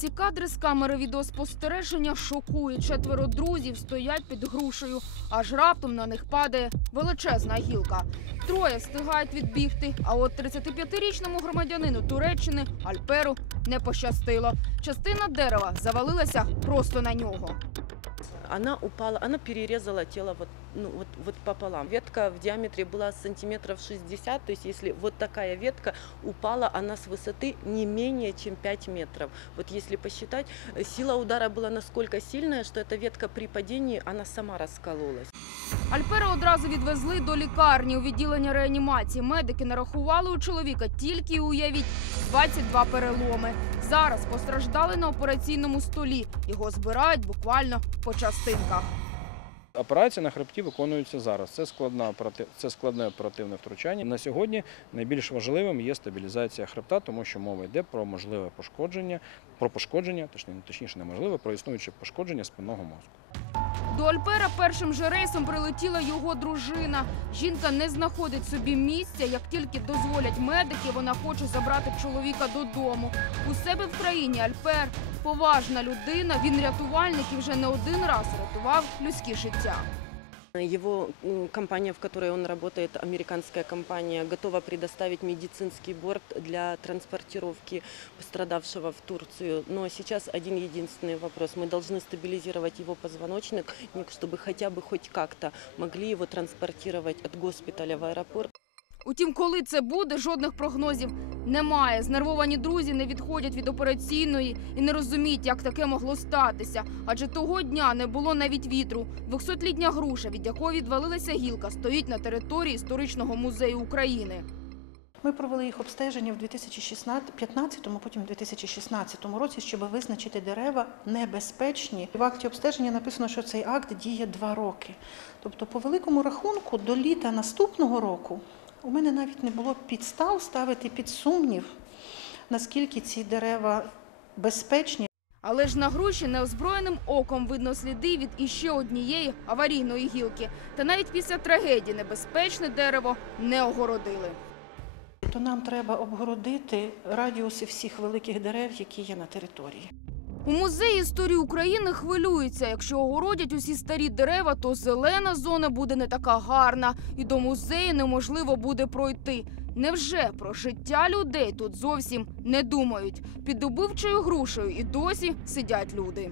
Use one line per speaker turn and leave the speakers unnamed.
Ці кадри з камери відеоспостереження шокують. Четверо друзів стоять під грушею, аж раптом на них падає величезна гілка. Троє встигають відбігти. А от 35-річному громадянину Туреччини Альперу не пощастило. Частина дерева завалилася просто на нього
Она упала, она перерезала тело вот, ну, вот, вот пополам. Ветка в диаметре была сантиметров 60, то есть если вот такая ветка упала, она с высоты не менее чем 5 метров. Вот если посчитать, э, сила удара была насколько сильная, что эта ветка при падении, она сама раскололась.
Альпера одразу відвезли до лікарні у відділення реанімації. Медики нарахували у чоловіка тільки уявіть 22 переломи. Зараз постраждали на операційному столі. Його збирають буквально по частинках.
Операція на хребті виконується зараз. Це складна це складне оперативне втручання. На сьогодні найбільш важливим є стабілізація хребта, тому що мова йде про можливе пошкодження, про пошкодження, точніше неможливе, про існуюче пошкодження спинного мозку.
До Альпера першим же рейсом прилетіла його дружина. Жінка не знаходить собі місця. Як тільки дозволять медики, вона хоче забрати чоловіка додому. У себе в країні Альпер поважна людина. Він рятувальник і вже не один раз рятував людські життя.
Его компания, в которой он работает, американская компания, готова предоставить медицинский борт для транспортировки пострадавшего в Турцию. Но сейчас один единственный вопрос. Мы должны стабилизировать его позвоночник, чтобы хотя бы хоть как-то могли его транспортировать от госпиталя в аэропорт.
Утім, коли це буде, жодних прогнозів немає. Знервовані друзі не відходять від операційної і не розуміють, як таке могло статися. Адже того дня не було навіть вітру. 200-літня груша, від якої відвалилася гілка, стоїть на території історичного музею України.
Ми провели їх обстеження в 2015, потім в 2016 році, щоб визначити дерева небезпечні. В акті обстеження написано, що цей акт діє два роки. Тобто, по великому рахунку, до літа наступного року у мене навіть не було підстав ставити під сумнів, наскільки ці дерева безпечні.
Але ж на груші неозброєним оком видно сліди від іще однієї аварійної гілки. Та навіть після трагедії небезпечне дерево не огородили.
То нам треба обгородити радіуси всіх великих дерев, які є на території.
У музеї історії України хвилюються. Якщо огородять усі старі дерева, то зелена зона буде не така гарна, і до музею неможливо буде пройти. Невже про життя людей тут зовсім не думають? Під убивчою грушею і досі сидять люди.